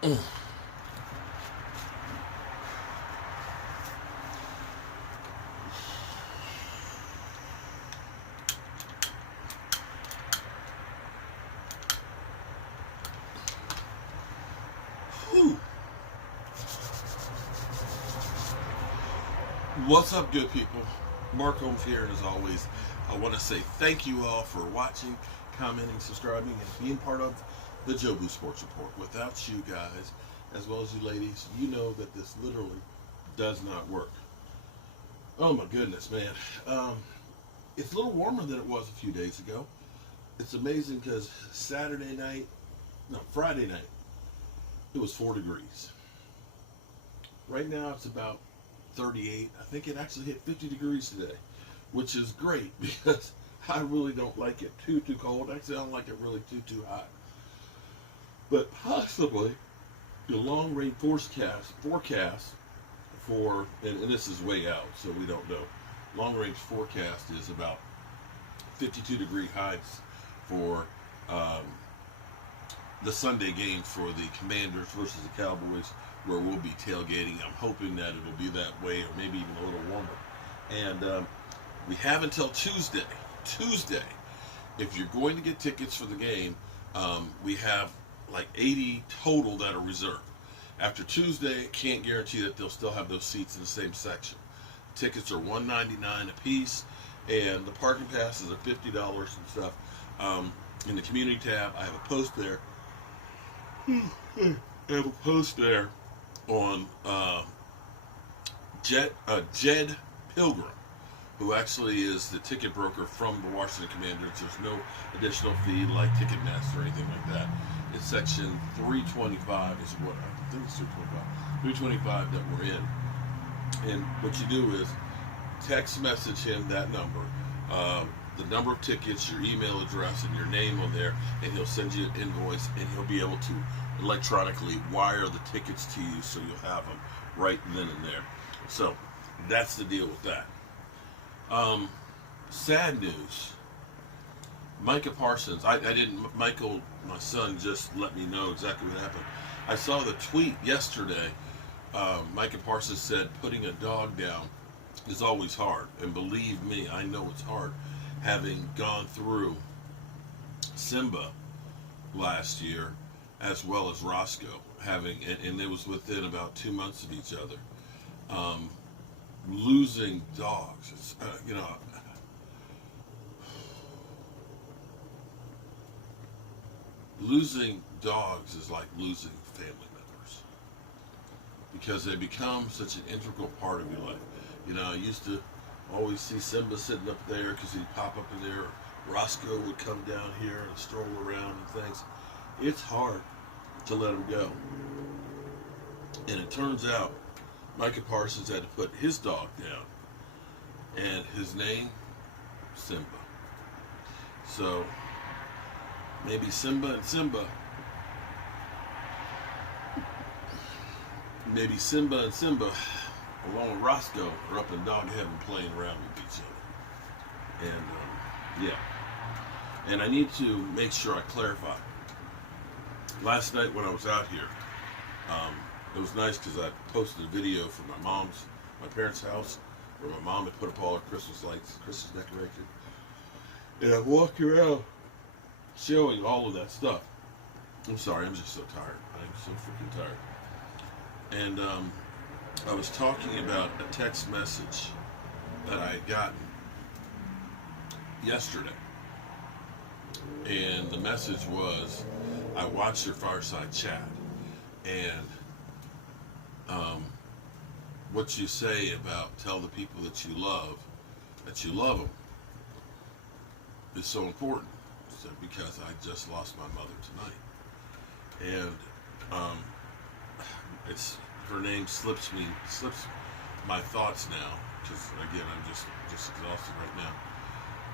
What's up, good people? Mark Holmes here, and as always, I want to say thank you all for watching, commenting, subscribing, and being part of the Jobu Sports Report. Without you guys, as well as you ladies, you know that this literally does not work. Oh my goodness, man. It's a little warmer than it was a few days ago. It's amazing because Friday night, it was 4 degrees. Right now, it's about 38. I think it actually hit 50 degrees today, which is great because I really don't like it too cold. Actually, I don't like it really too hot. But possibly the long range forecast for, and this is way out, so we don't know. Long range forecast is about 52 degree highs for the Sunday game for the Commanders versus the Cowboys, where we'll be tailgating. I'm hoping that it'll be that way, or maybe even a little warmer. And we have until Tuesday. If you're going to get tickets for the game, we have like 80 total that are reserved. After Tuesday, can't guarantee that they'll still have those seats in the same section. Tickets are $1.99 a piece, and the parking passes are $50 and stuff. In the community tab, I have a post there. On Jed Pilgrim, who actually is the ticket broker from the Washington Commanders. There's no additional fee like Ticketmaster or anything like that. It's section 325 is what I think it's 325 that we're in. And what you do is text message him that number, the number of tickets, your email address, and your name on there, and he'll send you an invoice, and he'll be able to electronically wire the tickets to you, so you'll have them right then and there. So that's the deal with that. Sad news. Micah Parsons. Michael, my son, just let me know exactly what happened. I saw the tweet yesterday. Micah Parsons said putting a dog down is always hard, and believe me, I know it's hard, having gone through Simba last year as well as Roscoe, and it was within about 2 months of each other. Losing dogs, it's, losing dogs is like losing family members because they become such an integral part of your life. I used to always see Simba sitting up there because he'd pop up in there. Roscoe would come down here and stroll around and things. It's hard to let him go. And it turns out Micah Parsons had to put his dog down. And his name, Simba. So maybe Simba and Simba along with Roscoe are up in dog heaven playing around with each other. And and I need to make sure I clarify. Last night when I was out here, it was nice because I posted a video from my parents' house, where my mom had put up all her Christmas lights, Christmas decoration. And I walked around showing all of that stuff. I'm sorry, I'm just so tired. I'm so freaking tired. And I was talking about a text message that I had gotten yesterday. And the message was, I watched your fireside chat, and what you say about tell the people that you love them is so important. So, because I just lost my mother tonight, and her name slips my thoughts now, because again I'm just exhausted right now.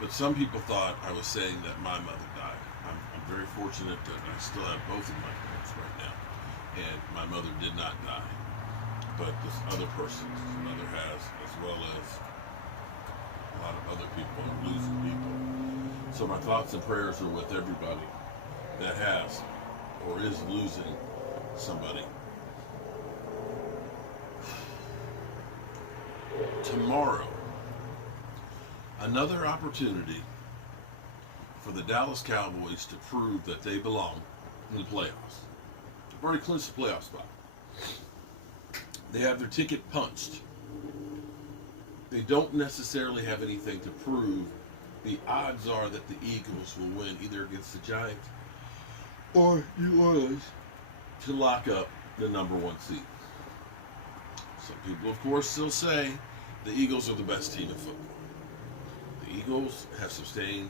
But some people thought I was saying that my mother died. I'm very fortunate that I still have both of my parents right now, and my mother did not die. But this other person's mother has, as well as a lot of other people are losing people. So my thoughts and prayers are with everybody that has or is losing somebody. Tomorrow, another opportunity for the Dallas Cowboys to prove that they belong in the playoffs. They've already clinched the playoff spot. They have their ticket punched. They don't necessarily have anything to prove. The odds are that the Eagles will win either against the Giants or New Orleans to lock up the number one seed. Some people, of course, still say the Eagles are the best team in football. The Eagles have sustained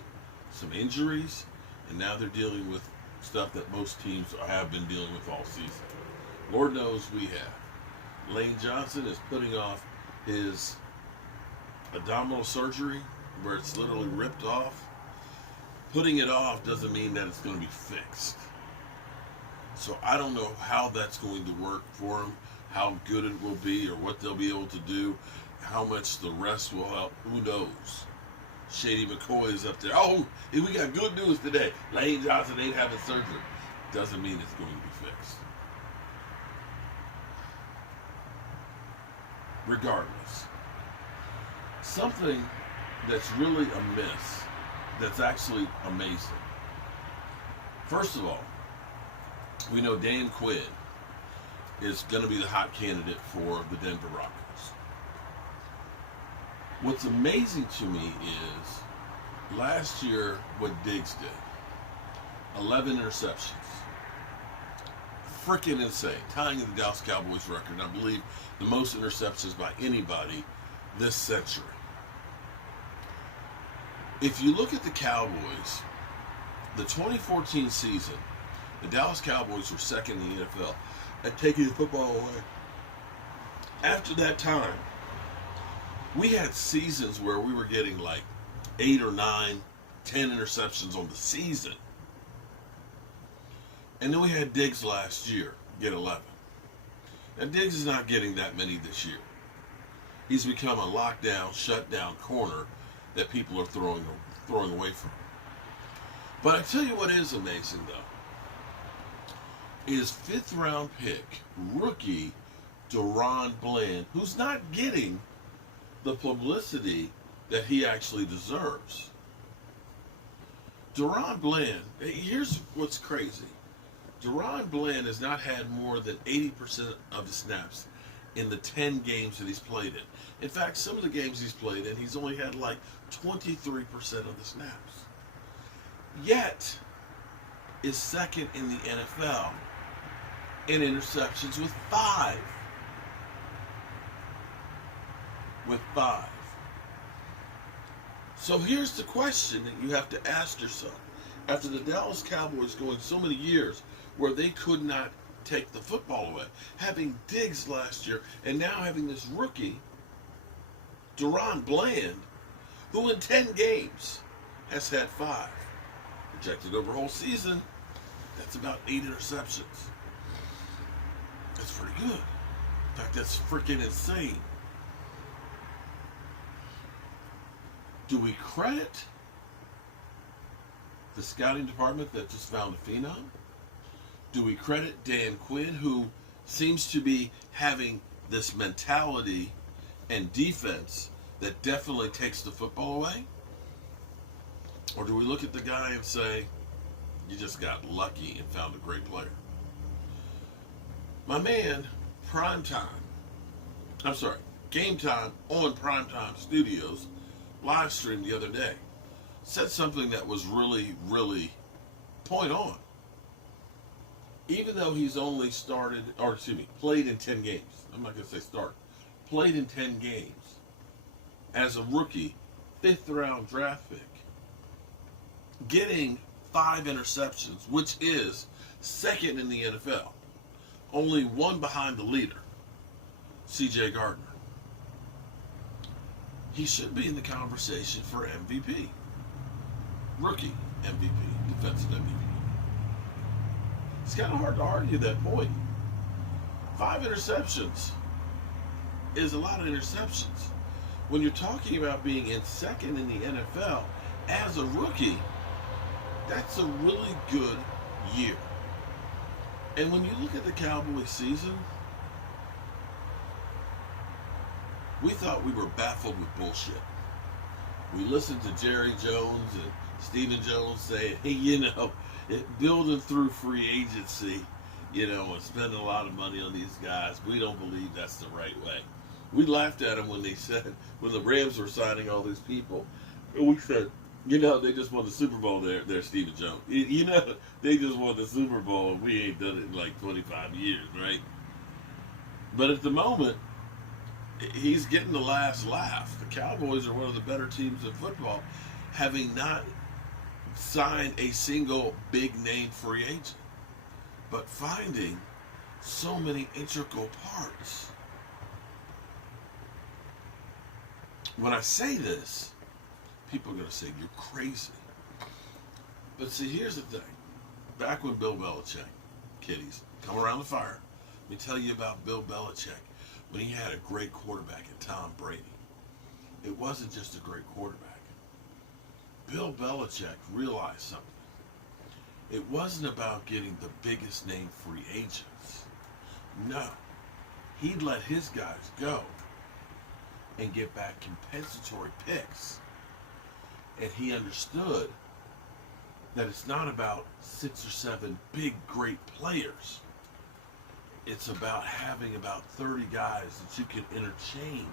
some injuries, and now they're dealing with stuff that most teams have been dealing with all season. Lord knows we have. Lane Johnson is putting off his abdominal surgery where it's literally ripped off. Putting it off doesn't mean that it's going to be fixed. So I don't know how that's going to work for him, how good it will be, or what they'll be able to do, how much the rest will help. Who knows? Shady McCoy is up there. Oh, we got good news today. Lane Johnson ain't having surgery. Doesn't mean it's going to be fixed. Regardless, something that's really amiss, that's actually amazing. First of all, we know Dan Quinn is going to be the hot candidate for the Denver Broncos. What's amazing to me is last year what Diggs did. 11 interceptions. Freaking insane. Tying the Dallas Cowboys record, and I believe the most interceptions by anybody this century. If you look at the Cowboys, the 2014 season, the Dallas Cowboys were second in the NFL at taking the football away. After that time, we had seasons where we were getting like 8 or 9, 10 interceptions on the season. And then we had Diggs last year get 11. Now Diggs is not getting that many this year. He's become a lockdown, shutdown corner that people are throwing away from. But I tell you what is amazing though, is 5th round pick, rookie DaRon Bland, who's not getting the publicity that he actually deserves. DaRon Bland, here's what's crazy. DaRon Bland has not had more than 80% of the snaps in the 10 games that he's played in. In fact, some of the games he's played in, he's only had like 23% of the snaps. Yet, is second in the NFL in interceptions with 5. With 5. So here's the question that you have to ask yourself. After the Dallas Cowboys going so many years where they could not take the football away, having Diggs last year, and now having this rookie, DaRon Bland, who in 10 games has had 5. Projected over a whole season, that's about 8 interceptions. That's pretty good. In fact, that's freaking insane. Do we credit the scouting department that just found a phenom? Do we credit Dan Quinn, who seems to be having this mentality and defense that definitely takes the football away? Or do we look at the guy and say, you just got lucky and found a great player? My man, Game Time on Primetime Studios, live streamed the other day, said something that was really, really point on. Even though he's only played in 10 games. I'm not going to say start. Played in 10 games as a rookie, 5th round draft pick, getting 5 interceptions, which is second in the NFL. Only 1 behind the leader, C.J. Gardner. He should be in the conversation for MVP. Rookie MVP, defensive MVP. It's kind of hard to argue that point. 5 interceptions is a lot of interceptions. When you're talking about being in second in the NFL as a rookie, that's a really good year. And when you look at the Cowboys season, we thought we were baffled with bullshit. We listened to Jerry Jones and Stephen Jones say, hey, building through free agency, and spending a lot of money on these guys, we don't believe that's the right way. We laughed at them when when the Rams were signing all these people. We said, they just won the Super Bowl there, Stephen Jones. They just won the Super Bowl and we ain't done it in like 25 years, right? But at the moment, he's getting the last laugh. The Cowboys are one of the better teams in football, having not signed a single big-name free agent, but finding so many integral parts. When I say this, people are going to say, you're crazy. But see, here's the thing. Back when Bill Belichick, kiddies, come around the fire, let me tell you about Bill Belichick. When he had a great quarterback in Tom Brady, it wasn't just a great quarterback. Bill Belichick realized something. It wasn't about getting the biggest name free agents. No. He'd let his guys go and get back compensatory picks. And he understood that it's not about 6 or 7 big, great players. It's about having about 30 guys that you can interchange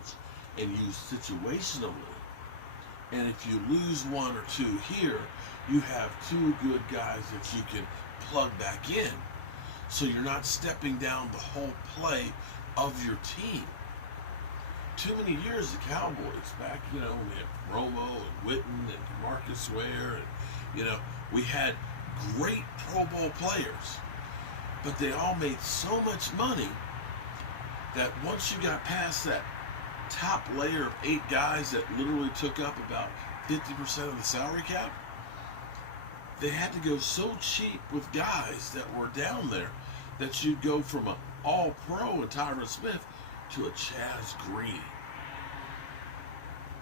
and use situationally. And if you lose 1 or 2 here, you have 2 good guys that you can plug back in. So you're not stepping down the whole play of your team. Too many years the Cowboys back, we had Romo and Witten and Marcus Ware, and we had great Pro Bowl players. But they all made so much money that once you got past that top layer of 8 guys that literally took up about 50% of the salary cap, they had to go so cheap with guys that were down there that you'd go from an all-pro in Tyron Smith to a Chaz Green.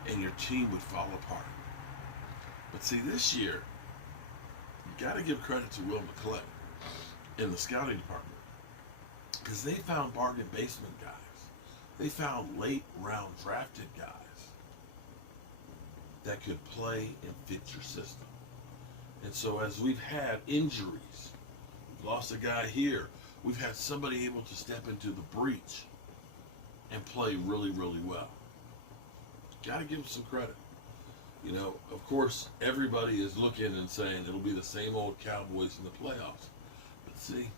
And your team would fall apart. But see, this year, you got to give credit to Will McClay in the scouting department, because they found bargain basement guys. They found late round drafted guys that could play and fit your system. And so as we've had injuries, we've lost a guy here, we've had somebody able to step into the breach and play really, really well. Got to give them some credit. Of course, everybody is looking and saying it'll be the same old Cowboys in the playoffs. See,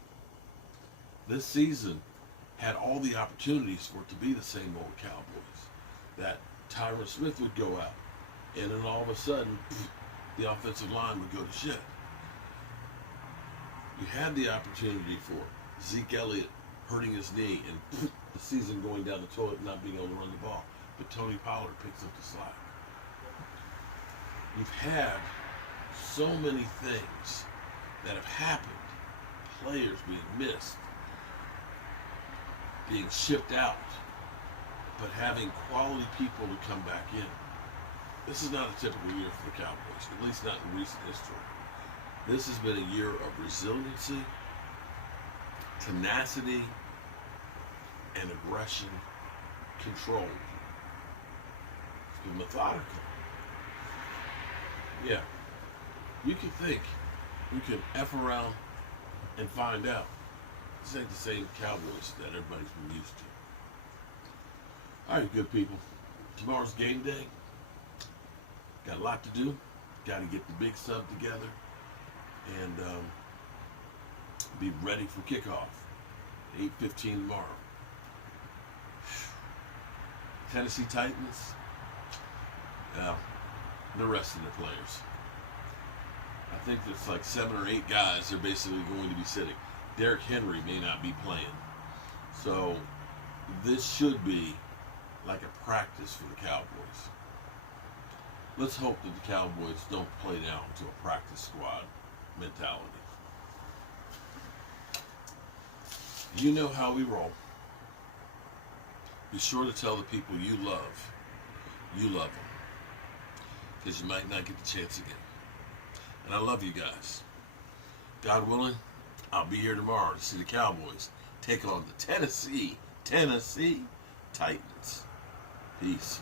this season had all the opportunities for it to be the same old Cowboys. That Tyron Smith would go out, and then all of a sudden, the offensive line would go to shit. You had the opportunity for Zeke Elliott hurting his knee and the season going down the toilet and not being able to run the ball. But Tony Pollard picks up the slack. You've had so many things that have happened. Players being missed, being shipped out, but having quality people to come back in. This is not a typical year for the Cowboys, at least not in recent history. This has been a year of resiliency, tenacity, and aggression controlled. It's been methodical. Yeah, you can think, you can F around and find out this ain't the same Cowboys that everybody's been used to. All right, good people. Tomorrow's game day. Got a lot to do. Got to get the big sub together and be ready for kickoff. 8:15 tomorrow. Tennessee Titans. They're resting their players. I think there's like 7 or 8 guys they're basically going to be sitting. Derrick Henry may not be playing. So this should be like a practice for the Cowboys. Let's hope that the Cowboys don't play down to a practice squad mentality. You know how we roll. Be sure to tell the people you love them. Because you might not get the chance again. And I love you guys. God willing, I'll be here tomorrow to see the Cowboys take on the Tennessee Titans. Peace.